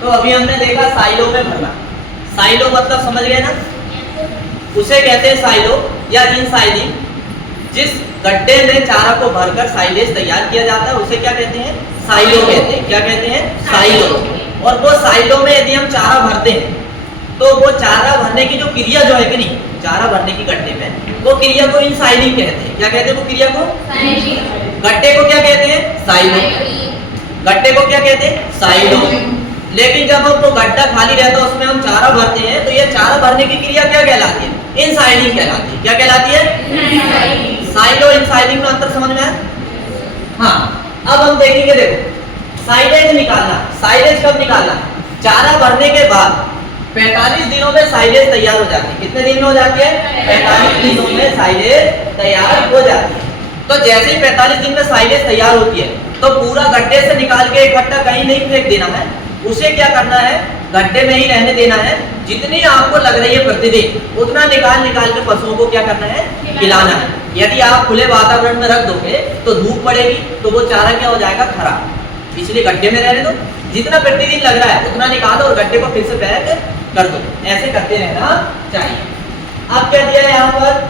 तो अभी हमने देखा साइलो में भरना। साइलो मतलब समझ गए ना, उसे कहते हैं साइलो या इनसाइलिंग। जिस गड्ढे में चारा को भरकर साइलेज तैयार किया जाता है उसे क्या कहते हैं? साइलो कहते हैं। क्या कहते हैं? साइलो। और वो साइलो में यदि हम चारा भरते हैं तो वो चारा भरने की जो क्रिया जो है कि नहीं, चारा भरने की गड्ढे में, वो क्रिया को इनसाइलिंग कहते हैं। क्या कहते हैं वो क्रिया को? गड्ढे को क्या कहते हैं? साइलो। गड्ढे को क्या कहते हैं? साइलो। लेकिन जब हम वो गड्ढा खाली रहता है उसमें हम चारा भरते हैं तो ये चारा भरने की क्रिया क्या कहलाती है? इनसाइलिंग कहलाती है। क्या कहलाती है? साइलो इनसाइलिंग में अंतर समझ में आया? हाँ, अब हम देखेंगे। देखो, साइलेज निकालना। साइलेज कब निकालना? चारा भरने के बाद 45 दिनों में साइलेज तैयार हो जाती है। कितने दिन में हो जाती है? 45 दिनों में साइलेज तैयार हो जाती है। तो जैसे ही 45 दिन में साइलेज तैयार होती है तो पूरा गड्ढे से निकाल के इकट्ठा कहीं नहीं फेंक देना है, उसे क्या करना है? गड्ढे में ही रहने देना है। जितनी आपको लग रही है प्रतिदिन उतना निकाल निकाल के पशुओं को क्या करना है? खिलाना है। यदि आप खुले वातावरण में रख दोगे तो धूप पड़ेगी तो वो चारा क्या हो जाएगा? खराब। इसलिए गड्ढे में रहने दो, जितना प्रतिदिन लग रहा है उतना निकालो और गड्ढे को फिर से पैक कर दो। ऐसे करते रहना चाहिए। अब क्या दिया है यहाँ पर?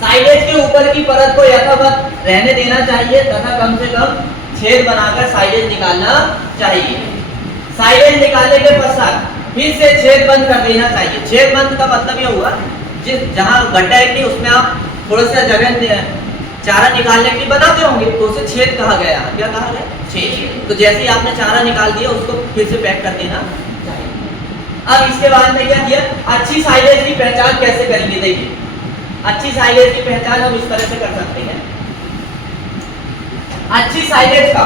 साइलेज के ऊपर की परत को यथावत रहने देना चाहिए तथा कम से कम छेद बनाकर साइलेज निकालना चाहिए। साइलेज निकालने के पश्चात फिर से छेद बंद कर देना चाहिए। छेद बंद का मतलब यह हुआ, जिस जहां गड्ढा है उसमें आप थोड़ा सा जगह चारा निकालने के लिए बनाते होंगे तो उसे छेद कहा गया। क्या कहा गया? छेद। तो जैसे ही आपने चारा निकाल दिया उसको फिर से पैक कर देना चाहिए। अब इसके बाद में क्या किया? अच्छी साइलेज की पहचान कैसे करेंगे? देखिए, अच्छी साइलेज की पहचान हम इस तरह से कर सकते हैं। अच्छी साइलेज का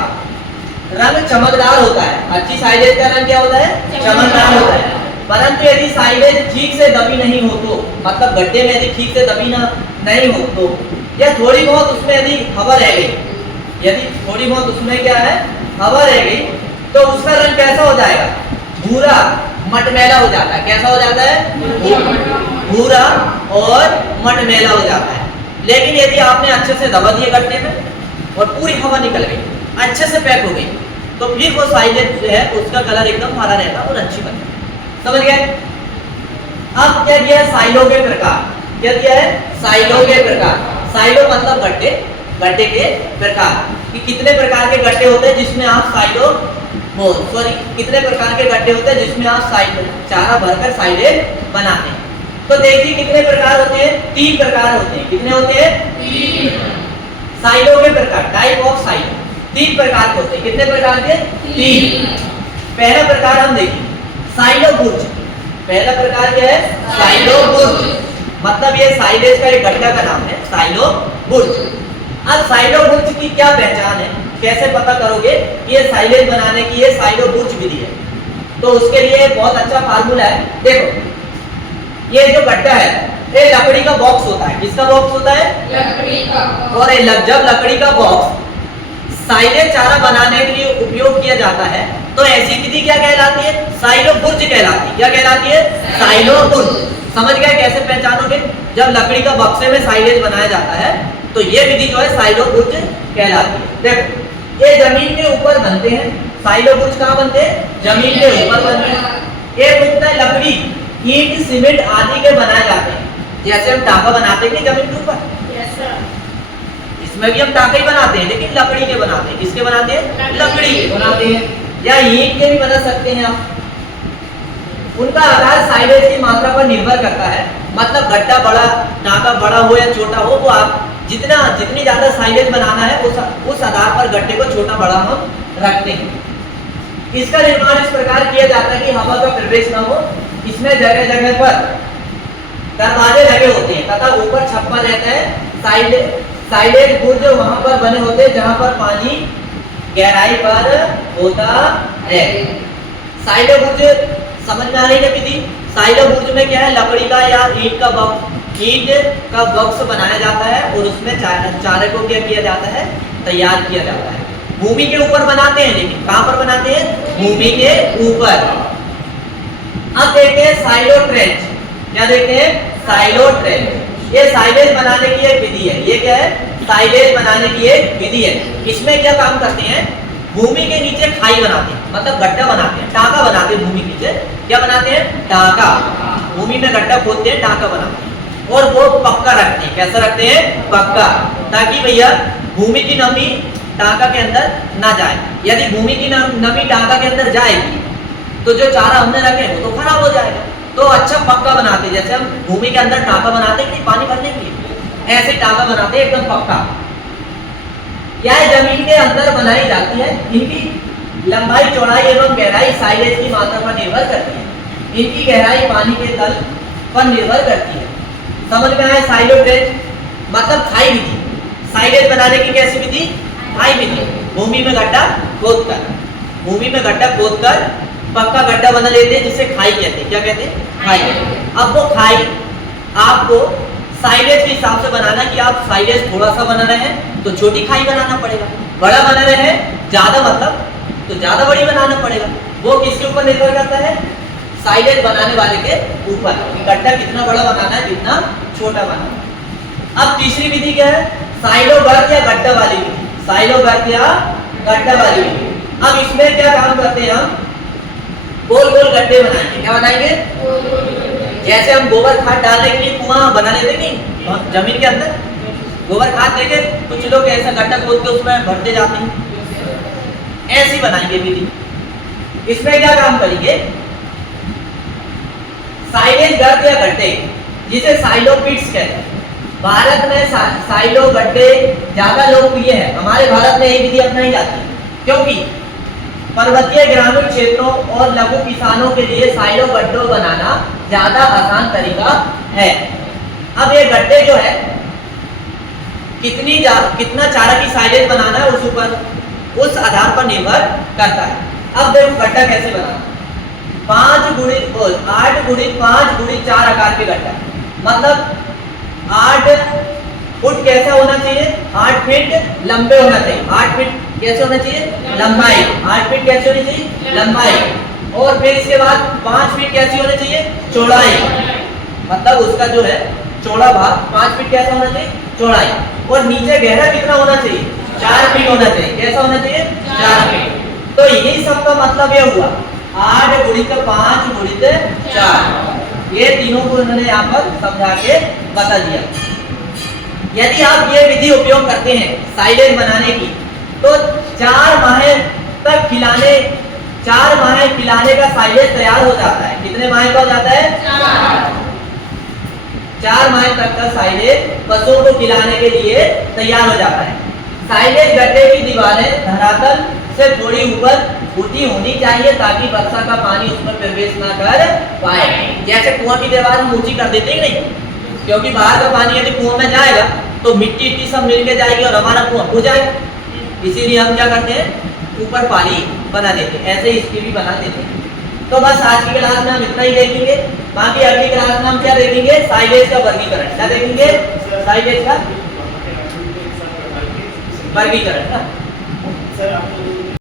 रंग चमकदार होता है। अच्छी साइलेज का रंग क्या होता है? चमकदार होता है। परंतु यदि साइलेज ठीक से दबी नहीं हो तो, मतलब गड्ढे में यदि ठीक से दबी नहीं हो तो, या थोड़ी बहुत उसमें यदि हवा रह गई, यदि थोड़ी बहुत उसमें क्या है? हवा रह गई, तो उसका रंग कैसा हो जाएगा? भूरा मटमैला हो जाता है। कैसा हो जाता है? भूरा और मटमैला हो जाता है। लेकिन यदि आपने अच्छे से दबा दिए गड्ढे में और पूरी हवा निकल गई, अच्छे से पैक हो गई, तो फिर वो साइलेज जो है उसका कलर एकदम हरा रहता है और अच्छी बनती है। समझ गए? अब क्या दिया है? साइलो के प्रकार। क्या दिया है? साइलो के प्रकार। साइलो मतलब गड्ढे, गड्ढे के प्रकार कि कितने प्रकार के गड्ढे होते हैं जिसमें आप साइलो कितने प्रकार के गड्ढे होते हैं जिसमें आप साइलो चारा भरकर साइलेज बनाते हैं। तो देखिए कितने प्रकार होते हैं? 3 प्रकार होते हैं। कितने होते हैं? 3। साइलो के प्रकार, टाइप ऑफ साइलो 3 प्रकार के होते हैं। कितने प्रकार के? 3। पहला प्रकार हम देखिए, साइलो बुर्ज। पहला प्रकार क्या है? साइलो बुर्ज। मतलब ये साइलेज का एक गड्ढा का नाम है, साइलो बुर्ज। अब साइलो बुर्ज की क्या पहचान है? कैसे पता करोगे कि ये साइलेज बनाने की ये साइलो बुर्ज विधि है? तो उसके लिए बहुत अच्छा फार्मूला है। देखो, ये जो गड्ढा है ये लकड़ी का बॉक्स होता है। किसका बॉक्स होता है? लकड़ी का। और जब लकड़ी का बॉक्स साइलेज चारा बनाने के लिए उपयोग किया जाता है तो ऐसी विधि क्या कहलाती है? साइलो बुर्ज कहलाती है। क्या कहलाती है? साइलो बुर्ज। समझ गए कैसे पहचानोगे? जब लकड़ी का बक्से में साइलेज बनाया जाता है तो ये विधि जो है साइलो बुर्ज कहलाती है। देखो, ये जमीन के ऊपर बनते हैं। साइलो बुर्ज कहाँ बनते हैं? जमीन के ऊपर बनते हैं। ये बनता है लकड़ी, ईंट, सीमेंट आदि के बनाए जाते हैं। जैसे हम टाका बनाते हैं जमीन के ऊपर, इसमें भी हम टाका ही बनाते हैं लेकिन लकड़ी के बनाते हैं। किसके बनाते हैं? लकड़ी के बनाते हैं। या ईंट के भी बना सकते हैं आप। उनका आधार साइलेज की मात्रा पर निर्भर करता है। मतलब गड्ढा बड़ा, टाका बड़ा हो या छोटा हो, वो आप जितनी ज्यादा साइलेज बनाना है उस आधार पर गड्ढे को छोटा बड़ा हम रखते हैं। इसका निर्माण इस प्रकार किया जाता है कि हवा का प्रवेश न हो। इसमें जगह जगह पर दरवाजे लगे होते हैं तथा ऊपर छप्पर रहता है। साइलेज बुर्ज वहां पर बने होते हैं जहां पर पानी गहराई पर होता है। साइलो बुर्ज समझ में आ रही है विधि? साइलो बुर्ज में क्या है? लकड़ी का या ईंट का बॉक्स बनाया जाता है और उसमें चारे को क्या किया जाता है? तैयार किया जाता है। भूमि के ऊपर बनाते हैं, लेकिन कहां पर बनाते हैं? भूमि के ऊपर। अब देखते हैं साइलो ट्रेंच। क्या देखते हैं? Silo trench. ये साइलेज बनाने की एक विधि है। ये क्या है? साइलेज बनाने की एक विधि है। इसमें क्या काम करते हैं? भूमि के नीचे खाई बनाते हैं। मतलब गड्ढा बनाते हैं, टाका बनाते हैं भूमि के नीचे। क्या बनाते हैं? टाका। भूमि में गड्ढा खोदते हैं, टाका बनाते हैं और वो पक्का रखते हैं। कैसा रखते हैं? पक्का, ताकि भैया भूमि की नमी टाका के अंदर ना जाए। यदि भूमि की नमी टाका के अंदर जाएगी तो जो चारा हमने रखे वो तो खराब हो जाएगा। तो अच्छा पक्का बनाते हैं, जैसे हम भूमि के अंदर टाका बनाते हैं कि पानी भरने के लिए, ऐसे टाका बनाते हैं एकदम पक्का। यह जमीन के अंदर बनाई जाती है। इनकी लंबाई, चौड़ाई एवं गहराई साइलेज की मात्रा पर निर्भर करती है। इनकी गहराई पानी के तल पर निर्भर करती है। समझ में आए? साइलो ड्रेंच मतलब खाई विधि। साइलेज बनाने की कैसी विधि? खाई विधि। भूमि में गड्ढा खोदकर, भूमि में गड्ढा खोदकर पक्का गड्ढा बना लेते हैं, जिसे खाई कहते हैं। क्या कहते हैं? खाई। अब वो खाई आपको साइलेज के हिसाब से बनाना, कि आप साइलेज थोड़ा सा बना रहे हैं तो छोटी खाई बनाना पड़ेगा, बड़ा बना रहे हैं ज्यादा मतलब तो ज्यादा बड़ी बनाना पड़ेगा। वो किसके ऊपर निर्भर करता है? साइलेज बनाने वाले के ऊपर, कि गड्ढा कितना बड़ा बनाना है, कितना छोटा बनाना है। अब तीसरी विधि क्या है? साइलो गर्त या गड्ढा वाली विधि। साइलो गर्त या गड्ढा वाली विधि। अब इसमें क्या काम करते हैं? हम गोल गोल गड्ढे बनाएंगे। क्या बनाएंगे? जैसे हम गोबर खाद डालने के लिए कुआं बना लेते नहीं जमीन के अंदर, गोबर खाद देके कुछ लोग ऐसा गड्ढा खोद के उसमें भरते जाते हैं, ऐसी बनाएंगे विधि। इसमें क्या काम करेंगे? साइलेज गर्त या गड्ढे, जिसे साइलो पिट्स कहते हैं। भारत में साइलो गड्ढे ज्यादा लोकप्रिय है। हमारे भारत में यही विधि अपनाई जाती है, क्योंकि पर्वतीय ग्रामीण क्षेत्रों और लघु किसानों के लिए साइलो गड्ढों बनाना ज्यादा आसान तरीका है। अब ये गड्ढे जो है कितना चारा की साइलेज बनाना है उस आधार पर निर्भर करता है। अब देखो गड्ढा कैसे बनाना। 8 गुणित 5 गुणित 4 आकार के गड्ढा, मतलब 8 फुट कैसा होना चाहिए? 8 फीट लंबे होना चाहिए। 8 फीट कैसे होना चाहिए? लंबाई। 8 फीट कैसे होनी चाहिए? लंबाई। और फिर इसके बाद 5 फीट कैसी होनी चाहिए? चौड़ाई। मतलब उसका जो है चौड़ा भाग 5 फीट कैसा होना चाहिए? चौड़ाई। और नीचे गहरा कितना होना चाहिए? 4 फीट होना चाहिए। कैसा होना चाहिए? 4 फीट। तो यही सब का मतलब ये हुआ 8 गुणित 5 गुणित 4। ये तीनों को उन्होंने यहाँ पर समझा के बता दिया। यदि आप ये विधि उपयोग करते हैं साइलेज बनाने की, तो 4 माह तक खिलाने का साइलेज तैयार हो जाता है। कितने माह का हो जाता है? 4 माह तक का साइलेज पशुओं को खिलाने के लिए तैयार हो जाता है। साइलेज गड्ढे की दीवारें धरातल से थोड़ी ऊपर उठी होनी चाहिए, ताकि वर्षा का पानी उसमें प्रवेश ना कर पाए। जैसे कुआं की दीवार हम ऊंची कर देते हैं नहीं, क्योंकि बाहर का पानी यदि कुआं में जाएगा तो मिट्टी सब मिलके जाएगी और हमारा कुआं हो जाएगा। इसीलिए हम क्या करते हैं? ऊपर पानी बना देते हैं। ऐसे ही इसकी भी बना देते हैं। तो बस आज की क्लास में हम इतना ही देखेंगे। बाकी अगली क्लास में हम क्या देखेंगे? साइलेज का वर्गीकरण। क्या देखेंगे? साइलेज का वर्गीकरण।